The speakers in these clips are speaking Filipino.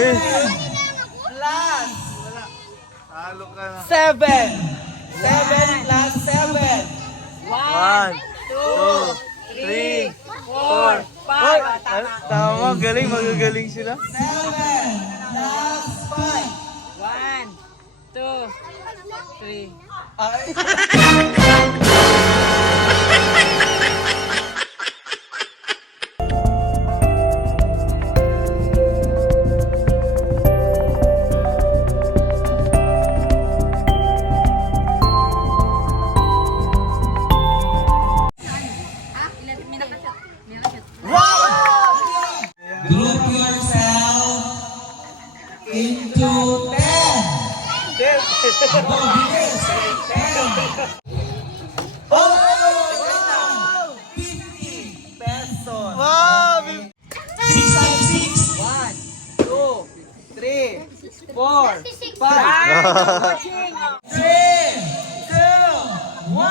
Plus Talo ka na. 7. 7 plus 7. 1, 2, 3, 4, 5. Tama, galing. Magagaling sila. 7 plus 5. 1, 2, 3. Ay. Group yourself into 10. Oh! 50 pesos. Wow! 6 times 6. 1, 2, 3, 4, 5. 3, 2, 1.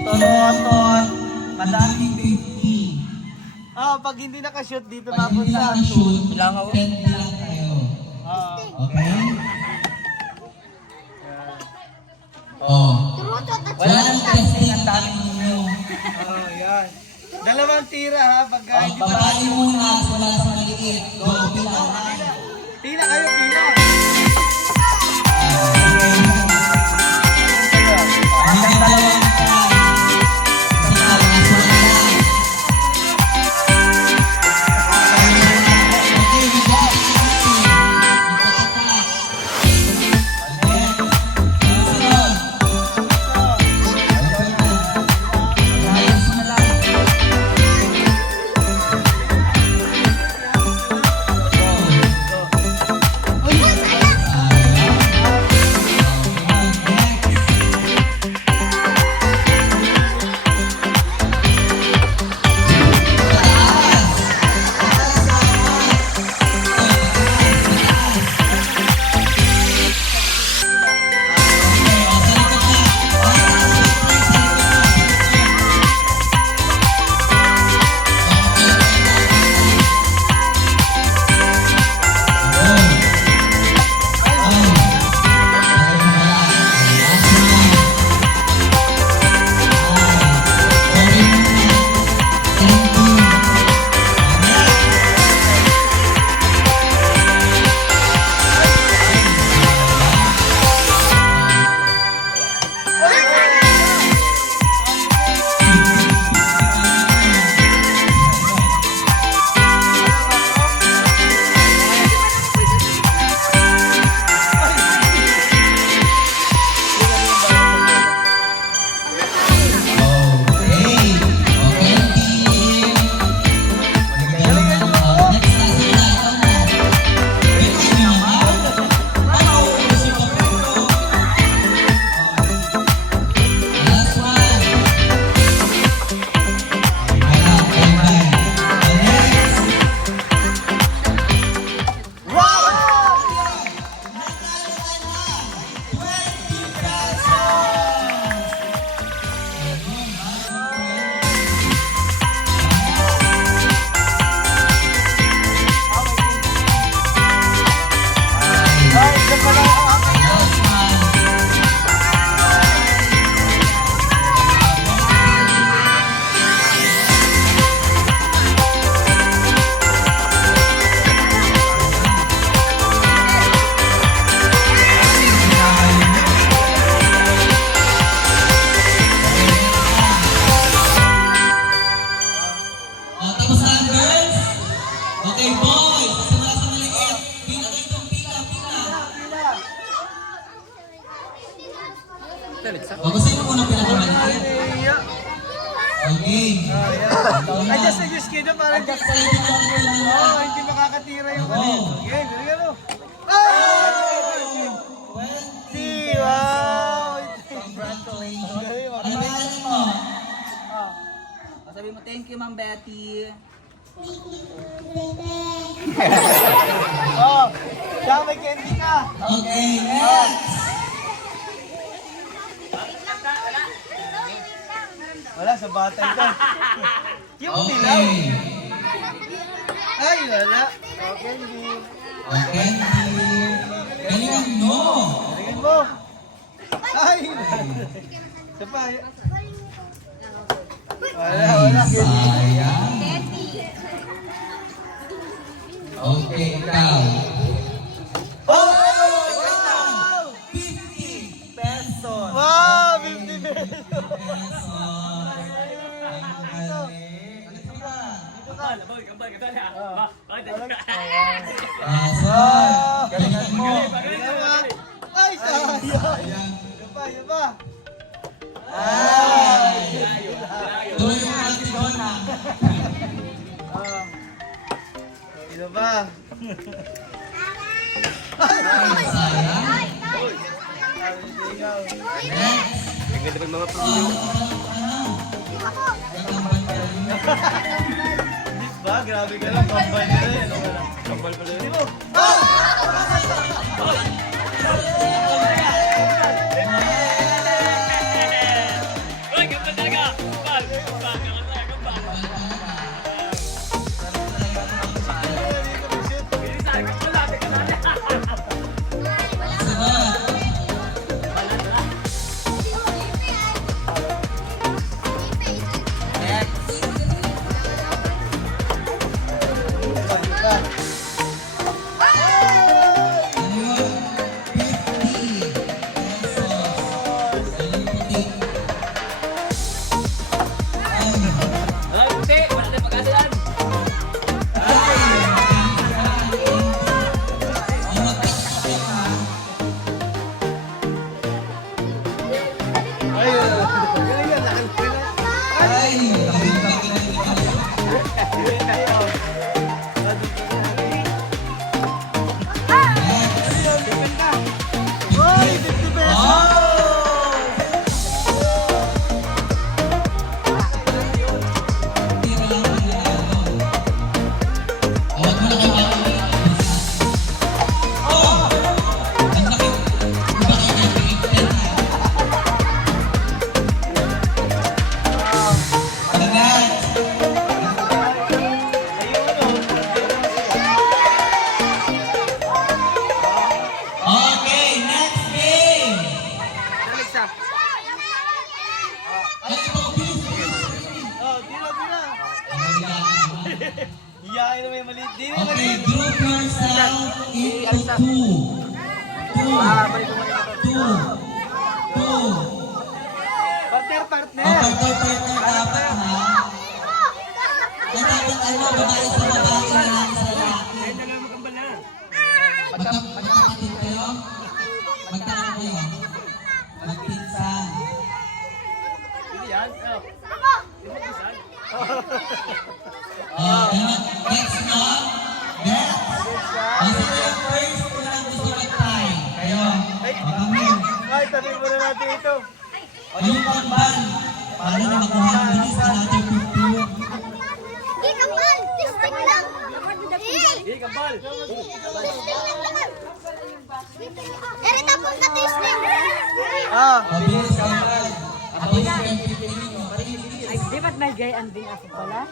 Tonoton, madaming 50. Pag hindi nakashoot dito, Pag hindi mapunta. nakashoot, 10 lang kayo. Okay? Oh. Wala nang testing, ang dami ninyo. Yan. Dalawang tira ha, pag hindi pa. Babae muna, wala sa maliit. Go, bilang. Tira kayo, tira. Hanggang dalawang game. Ayan. Adjust na yung skin na parang Adjust sa ibig lang po lang. Oo, hindi makakatira yung ano. Oo. Okay, galing ano. Oh! 20! Wow! Congratulations. Galing, Ano ba yan mo? Sabi mo, thank you, Ma'am Betty. Oh, siya may candy ka. Okay, next. Wala, sa batay ka. Yung dilaw. Okay. Ay, wala. Oh, candy. Okay. Galingan mo. Tingin mo. Ay! Isa pa. Wala, candy. Sayang. Okay, ikaw. Oh! 50 Pesos. Wow! 50 pesos. Wow! Galingan mo. Ay, sayang. Yan pa. Ay! Tuloy mo natin doon ha. Ah. Sino ba? Ay, sayang. Next. Ba? Grabe ka lang. Kambal ka rin. Kambal pala yun. Mo. Iyakin na may maliit din. Okay, group yourself into two. Two. Two. Two. Partner. Partner dapat ha. Kaya dapat ano, babae sa babae, lalaki sa lalaki. Magkakapatid kayo? Magkakapatid kayo? Magpinsan. Next na. Next. Sino yung first unang gusto mag-try? Kayo. Kami. Ay, tabi muna natin ito. Yung pangban. Para na makuha ang bilis na natin pupulong. Mabilis ka man. Mabilis ka yung pipilin. Ay, di ba't may gayaan din ako pala?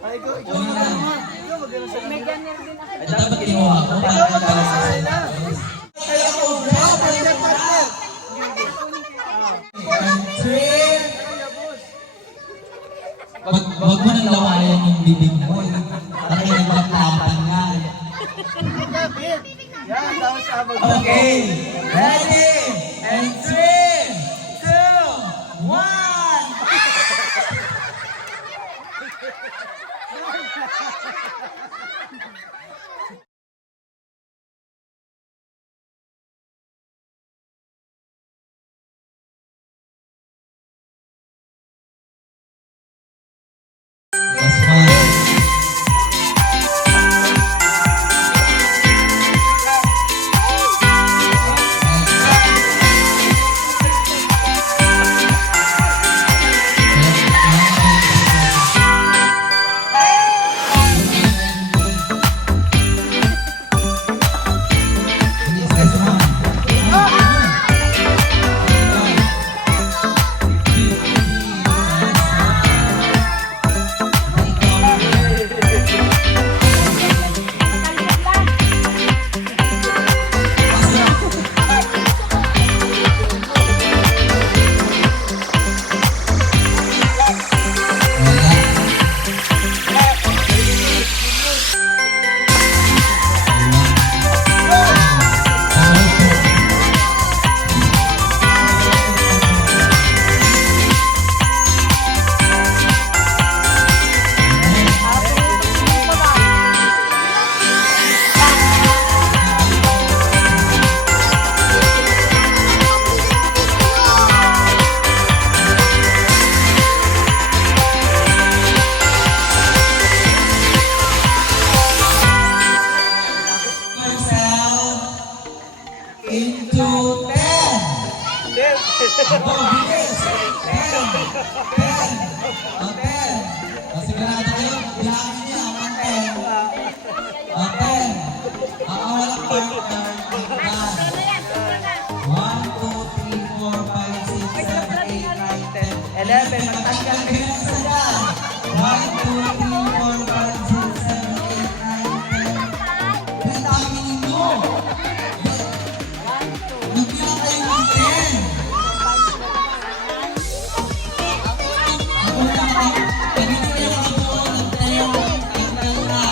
Ay, ikaw naman. Ikaw magano sa May ganyan din ako. Ay, dapat kinuha ko. Ikaw magano sa kanila. Wag mo nang lawayan yung bibig mo. Para yung nagpapalapan nga. Yan, tapos abag. Okay. Ready? And 3, 2, 1. Okay. Sigurado kayo, bilangin niyo ang 10. Okay. Walang partner. 1, 2, 3, 4, 5, 6, 7, 8, 9, 10. 11, matanggal ka. 1, 2, 3, 4, 5, 6, 7, 8, 9, 10. Bilangin niyo. Nagbilang kayo ng 10. Ako na ako. Pwede na kayo nakabuo ng 10. Tanggal na.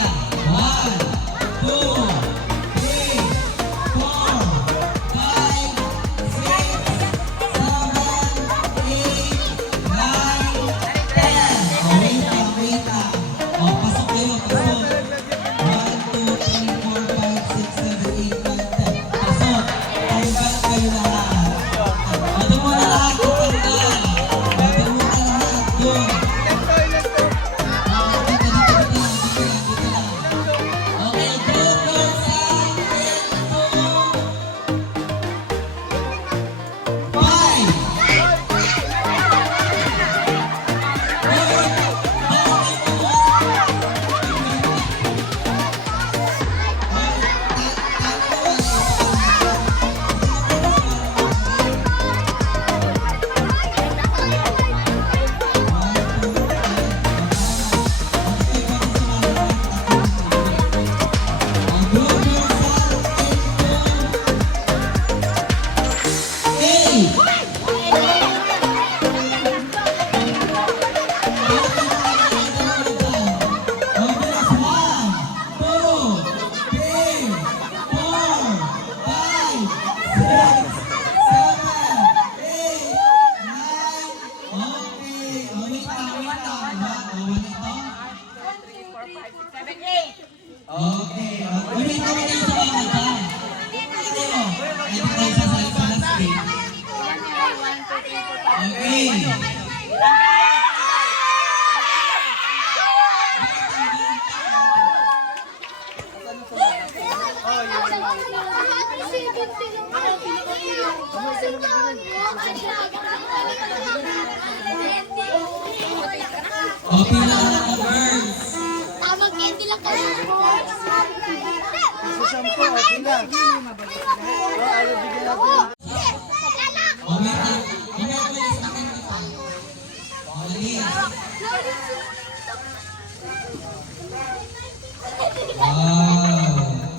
1, 2, 3, 4, 5, 6, 7, 8, 9, 10. Wait lang, wait lang. Pasok kayo, pasok. 1, 2, 3, 4, 5, 6, 7, 8, 9, 10. Pasok. Tanggal kayo lahat. Doon mo na lahat yung tanggal. Doon mo na lahat doon. Dito lang. Okay, group yourself into 5. Group yourself into 8. Okay, ulit naman kayo sa mga dyan. Ito tayo sa last game. Okay. Okay na mga girls. Tamang candy lang kayo.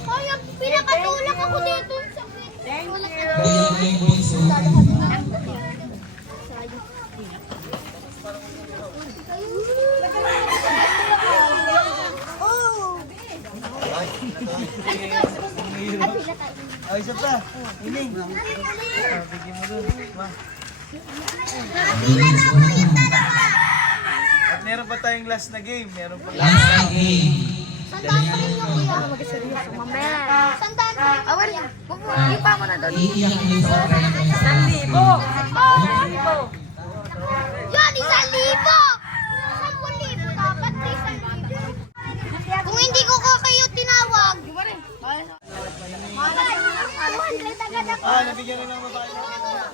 Kaya pinakatulak ako dito sa Ay, isa pa. Ining. Bigyan mo dun. Ma. At meron pa tayong last na game. Meron pa Last game. Sandaan pa rin yung kuya. Mamaya. Sandaan pa. Awal. Ipa mo na doon. Iiyak kayo sa friend. Yan, 1,000! 10,000 dapat 1,000. Kung hindi ko kayo tinawag. nabigyan na ng babae.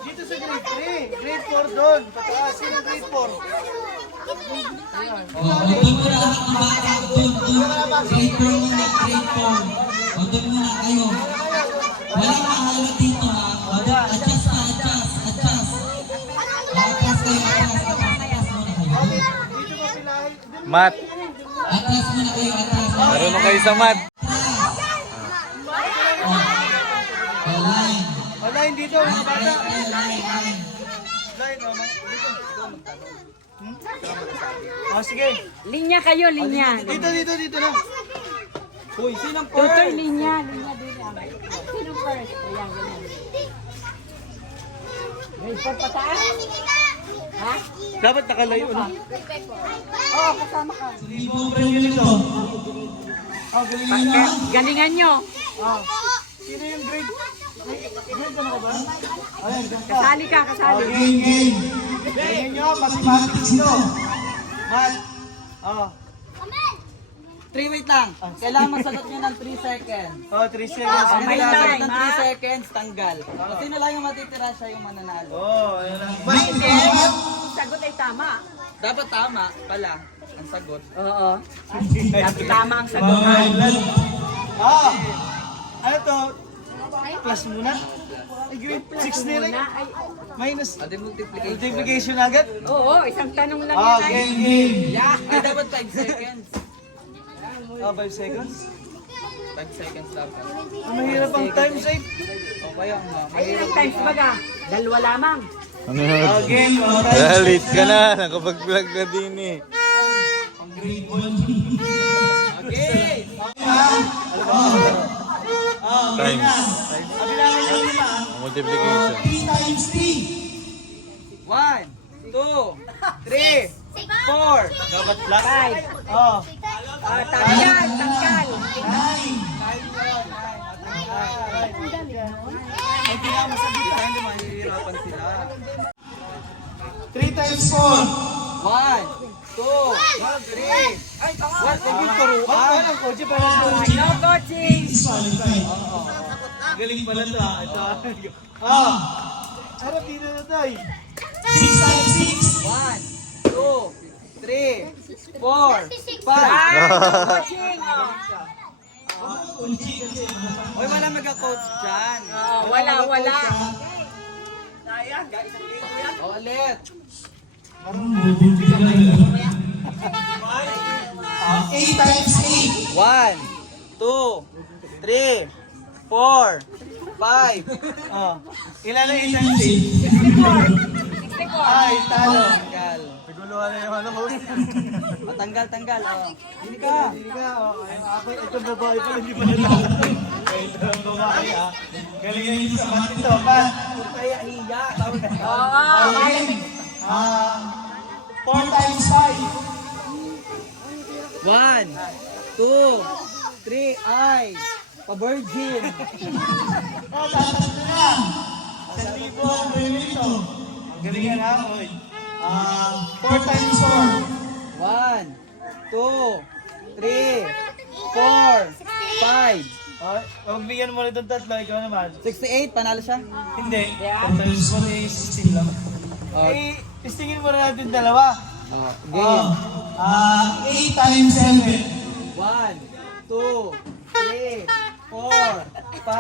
Dito sa grade 3. Grade 4 doon. Pataas. Sino grade 4? Doon mo na lahat ng bata. Doon. Grade 4 muna, grade 4. Doon muna kayo. Walang mahalwa dito ha. Adjust na, adjust. Adjust kayo, adjust muna kayo. Mat. Atras muna kayo, atras. Marunong kayo sa mat. Line. Line dito. Mga bata. Line. Line. Dito. Oh, sige. Linya kayo, linya. Dito na. Uy, sinong Tutoy, first? linya din yan. Sino first? Ayan, ganyan. Grade 4 pataas? Ha? Dapat nakalayo na. Oo, kasama ka. Libo nito. Galingan nyo. Sino yung grade? Grade ano ka ba? Ayan, dyan ka. Kasali ka, kasali. Game. Tingnan nyo, mathematics nyo. Mat. Oh. 3 wait lang. Kailangan masagot nyo ng 3 seconds. Oh, 3 seconds. Kung may hindi nasagot time, ng ha? 3 seconds, tanggal. Kung sino lang yung matitira, siya yung mananalo. Oh, ayun na. Mainit! sagot ay tama. Dapat tama pala ang sagot. Oo. Dapat tama ang sagot. ha? Ah! Ano to? Plus muna? Ay, grade 6 nila. Muna ay, Minus Ate multiplication. multiplication agad? oo, isang tanong lang Ah, yan. ay. game. Ay, dapat 5 seconds. Ah, 5 seconds? 5 seconds dapat. Ang mahirap ang time save. O kaya nga. Ay, ilang times baga? Dalawa lamang. Ah, game. Late ka na, nakapag-vlog na din eh. Okay! Times. Kabilangan nyo lima. Multiplication. 3 times 3. 1, 2, 3, 4. Dapat plus? 5. Oh. Tanggal, tanggal. 9. Ay, di nga masagot tayo, hindi mahihirapan sila. 3 times 4. 1, 2, 3. Ay, tama! What? Huwag yung turuan. Walang kotse para sa No coaching. Galing pala to ah. Ito. Ah. Harap dito na tayo. 6 times 6. 1, 2, 3, 4, 5. Ay, no coaching. Uy, wala mag-coach dyan. Wala, wala. O, ulit. 8 times 1, 2, 3, 4, 5. 8. Oh. Ilan ang 8 times 8? Ay, talo. Tanggal. Naguluhan na yung ano host. Tanggal, tanggal. O. Hindi ka. Hindi ka. Oh. Ako, ito babae pala, hindi pa natalo. Ito ang babae ah. Galing yan yung sa mat ito. Pat. Kaya hiya. Oo. Ah. 4 times 5. 1, 2, 3, ay. Pa-virgin. Oh, tatas na lang. 1,000 ang gawin ito. Galing yan ha, oy. 4 times 4. 1, 2, 3, 4, 5. Oh, magbigyan mo ulit ng tatlo, ikaw naman. 68, panalo siya. Hindi. 4 times 4 is 16 lang. Oh. Eh, istingin mo na natin dalawa. Game. 8 times 7. 1, 2, 3, 4, 5.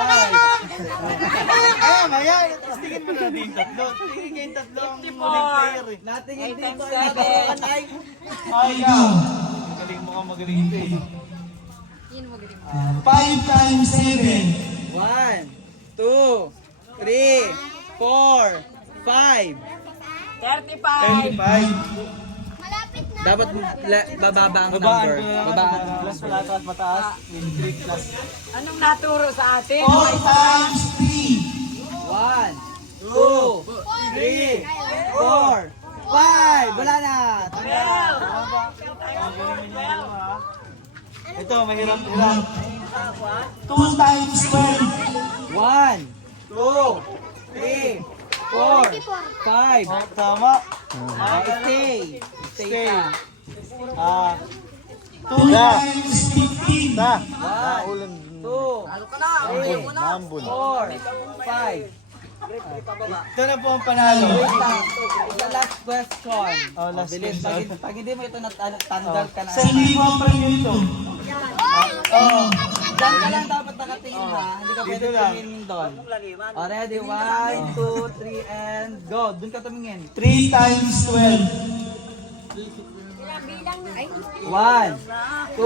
Ah, maya, istingin mo na natin yung tatlo. Tingin kayo yung tatlo ang muling player eh. Natingin Eight dito. times seven. Ay, ikaw. Magaling mo ka magaling ito eh. 5 times 7. 1, 2, 3, 4, 5. 35. 35. Dapat bababa ang Babaan number. ko na lang. Babaan. Plus wala taas mataas. 3 plus. Anong naturo sa atin? 4 times 1, 3. 2, 3, 4, 5. Wala na. Tanggal. Ito, mahirap-hirap. 2 times 12. 1, 2, 3, 4, 5. Oh, tama. Stay. Stay ka. 2 times 15. 1, 2, 3, Nambun. 4, 5. Ito na po ang panalo. Wait lang. Isa last question. Oh, last Bilis. question. Pag hindi mo ito tanggal ka na. 1,000 ang premium ito. Oh. Diyan ka lang dapat nakatingin ha. Hindi ka pwede Dito lang. tumingin doon. O, ready? 1, 2, 3, and go. Doon ka tumingin. 3 times 12. 1, 2,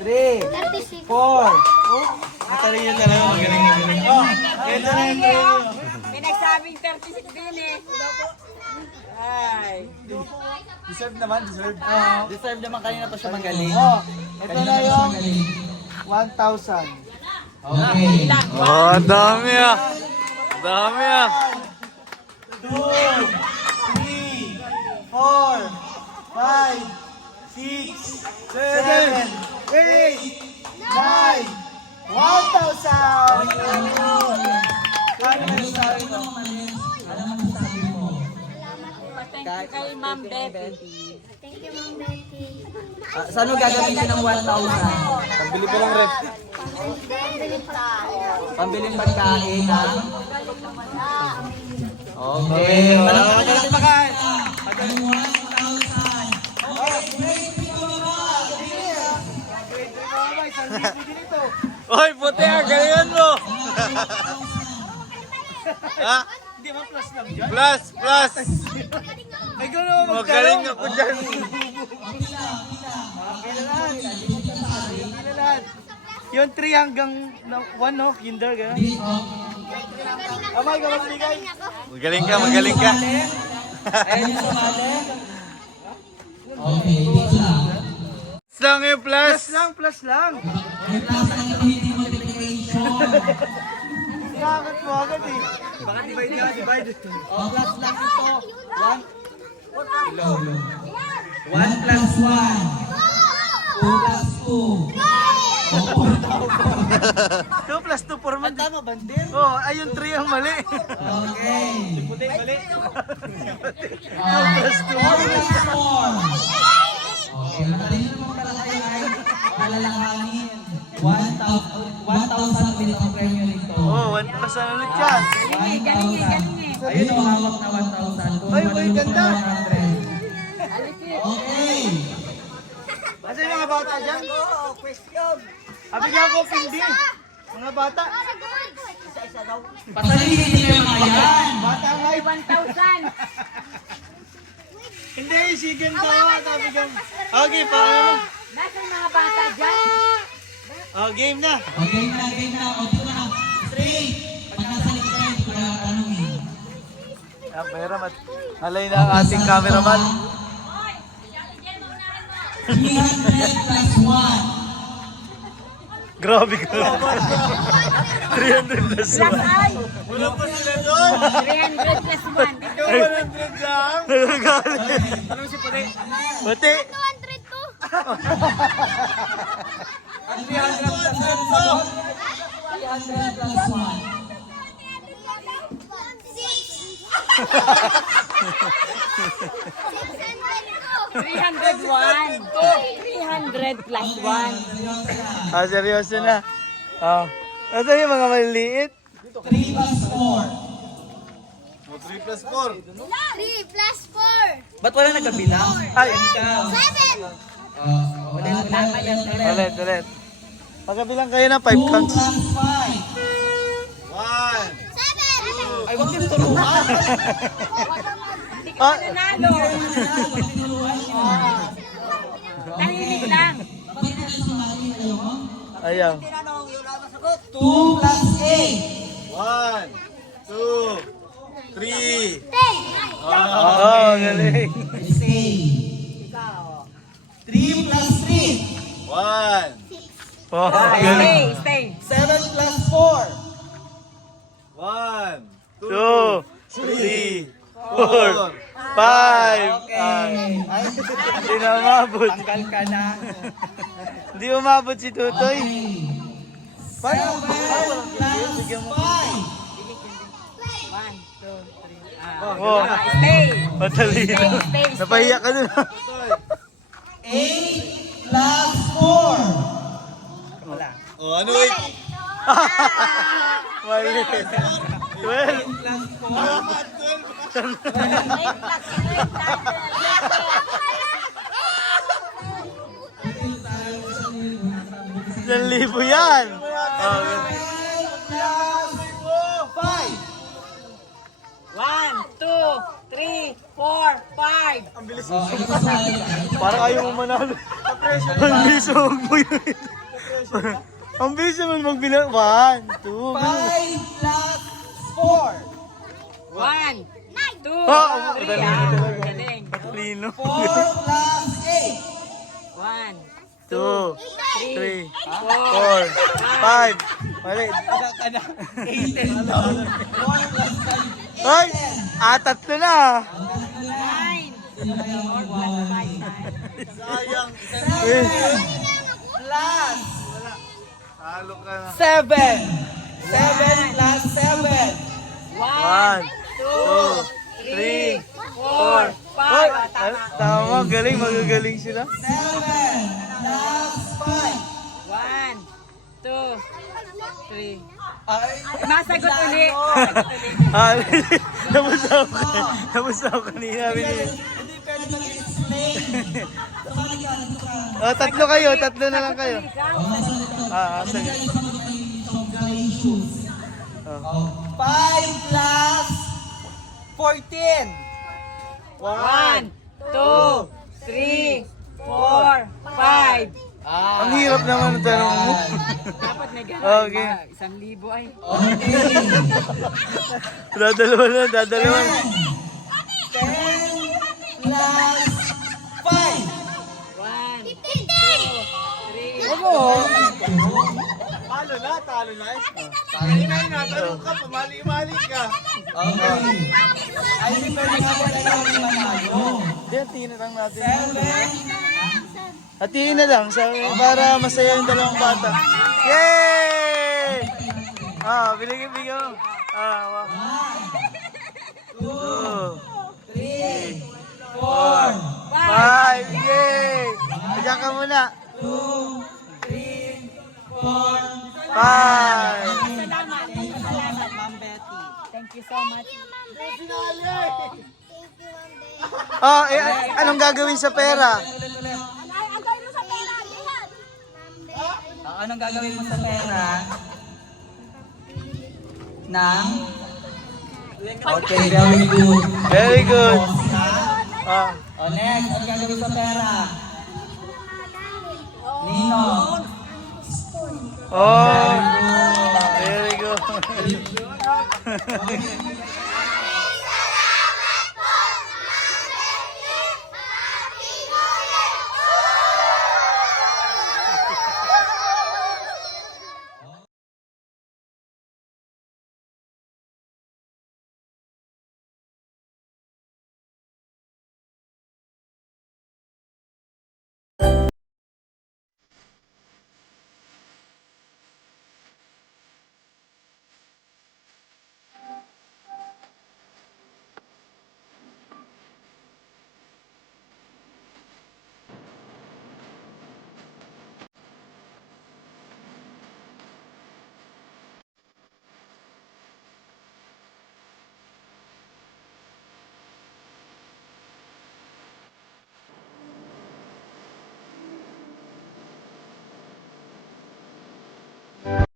3, 4. Matalino talaga. Magaling. Oh, ito na yung premium. May nagsabing 36 din eh. Ay. Deserve naman, deserve. Deserve naman kanina pa siya magaling. Oh, ito Kanina na pa siya yung magaling. 1,000. Okay. Oh, dami ah. Dami ah. 2, 3, 4, 5, 6, 7, 8, 9, 1,000! Thank you kay Ma'am Betty. Thank you, Ma'am Betty. Saan mo gagamitin ng 1,000? Pambili ko lang rep. Pambiling pagkain ha? Okay. Palakpakan natin pagkain. May 1,000. Okay, grade 3 ko ba? Grade 3 mga boy, 1,000 din ito. Oy, puti ah, galingan mo. Ha? Hindi ba plus lang dyan? Plus, plus. May gano'n Magaling ako dyan. Yung 3 hanggang 1, no? Kinder, gano'n. Amay, gawas bigay. Magaling ka, magaling ka. Ayun yung sumali. Okay, dito lang. Plus lang yung plus. Plus lang. May plus lang ito, hindi multiplication. Bakit mo agad eh? Baka divide nga, divide. O, plus lang ito. 1 plus 1. 2 plus 2. 2 plus 2, 4 man. Tama, bandir. Oh, ay yung 3 ang mali. Okay. Puti, mali. 4 plus 4. Okay, matalim naman pala kayo ay palalangangin. 1,000 ulit ang premyo nito. Oh, 1 plus ano ulit yan? 1,000. Ayun ang hawak na 1,000. Kung Ay, manalo ganda. ka 100. Okay. Asa yung mga bata dyan? Abigyan ko pindi. Mga bata. Pasalinin nila yung mga yan. Bata nga. 1,000. Hindi, sigan to. Abigyan. Okay, paano mo? Nasa yung mga bata dyan? Oh, game na. Okay na, game na. O, dito na. Straight. Pag nasa likod kayo, hindi ko na tanongin. Ah, pera mat. Halay na ang ating cameraman. 300 plus 1. Grabe ka. 300 plus Plus ay. Wala pa sila doon. 300 plus 1. Ikaw 100 lang. Nagagalit. Ano si Pati? Pati. 200 to. Ang 300 plus 1. 301. 300 plus 1. Ah, seryoso na. Ah. Asa yung mga maliliit? 3 plus 4. 3 plus 4. 3 plus 4. Ba't wala nagkabilang? Ay, 7. ulit, ulit. Pagkabilang kayo na 5 2 counts. plus 5. 7. Ay, wag yung turuan. Hindi ka nanalo. Tahimik lang. Bakit na sumali kayo mo? Ayaw. 2 plus 8. 1, 2, 3. 10. Oh, galing. Stay. 3 plus 3. 1. Oh, galing. Stay. 7 plus 4. 1, 2, 3, 4, 5. Ay, hindi na umabot. Tanggal ka na. Hindi umabot si Tutoy. Paano? 7 plus 5. 1, 2, 3. Oh, Stay. matalino. Stay. Napahiya ka na. 8 plus 4. Wala. Oh, ano wait? Mali. 12. Isang libo yan. Oh, 1, 2, 3, 4, 5. ang bilis. Oh, ito sa Parang ayaw mo manalo. Ang bilis mo magbilang. Ang bilis naman magbilang. 1, 2, 5 plus 4. 1, 2, Oh, 3. Galing. Lino. 4 plus 1, 2, 3, 4, 5. Mali. 8. 4 plus 5. Ay! Tatlo na. 9. Sayang. 7 plus Halo ka na. 7. 7 plus 7. 1, 2, 3, 4, 5. Tama, galing. Magagaling sila. 7 plus 5. 1, 2, 3. Ay, Masagot uli. Tapos ako kanina. Hindi Lane. Sumali ka, nandito ka. Oh, tatlo kayo, tatlo na lang kayo. Nasa likod. Sige. Pagkakali sa mga yung gray shoes. 5 plus 14. 1, 2, 3, 4, 5. Ang hirap naman ang tanong mo. Dapat may ganun. Okay. 1,000 ay. Okay. Dadalawa na, dadalawa. 10 plus 5. 1, 2, 3. Talo na, talo na. Kanina nga, tanong ka, pamali-mali ka. Okay. Ay, hindi pwede nga pala ikaw yung manalo. Hindi, hatiin na lang natin. 7. Hatiin na lang, para masaya yung dalawang bata. Yay! Bigyan mo. 2, 3, 4, 5, yay! Diyan ka muna. 2, 3, 4, 5. Salamat, Ma'am Betty. Thank you so much. Anong gagawin sa pera? Anong gagawin mo sa pera? Nang? Okay, very good. Very good. Next, anong gagawin sa pera? Nino? Very good.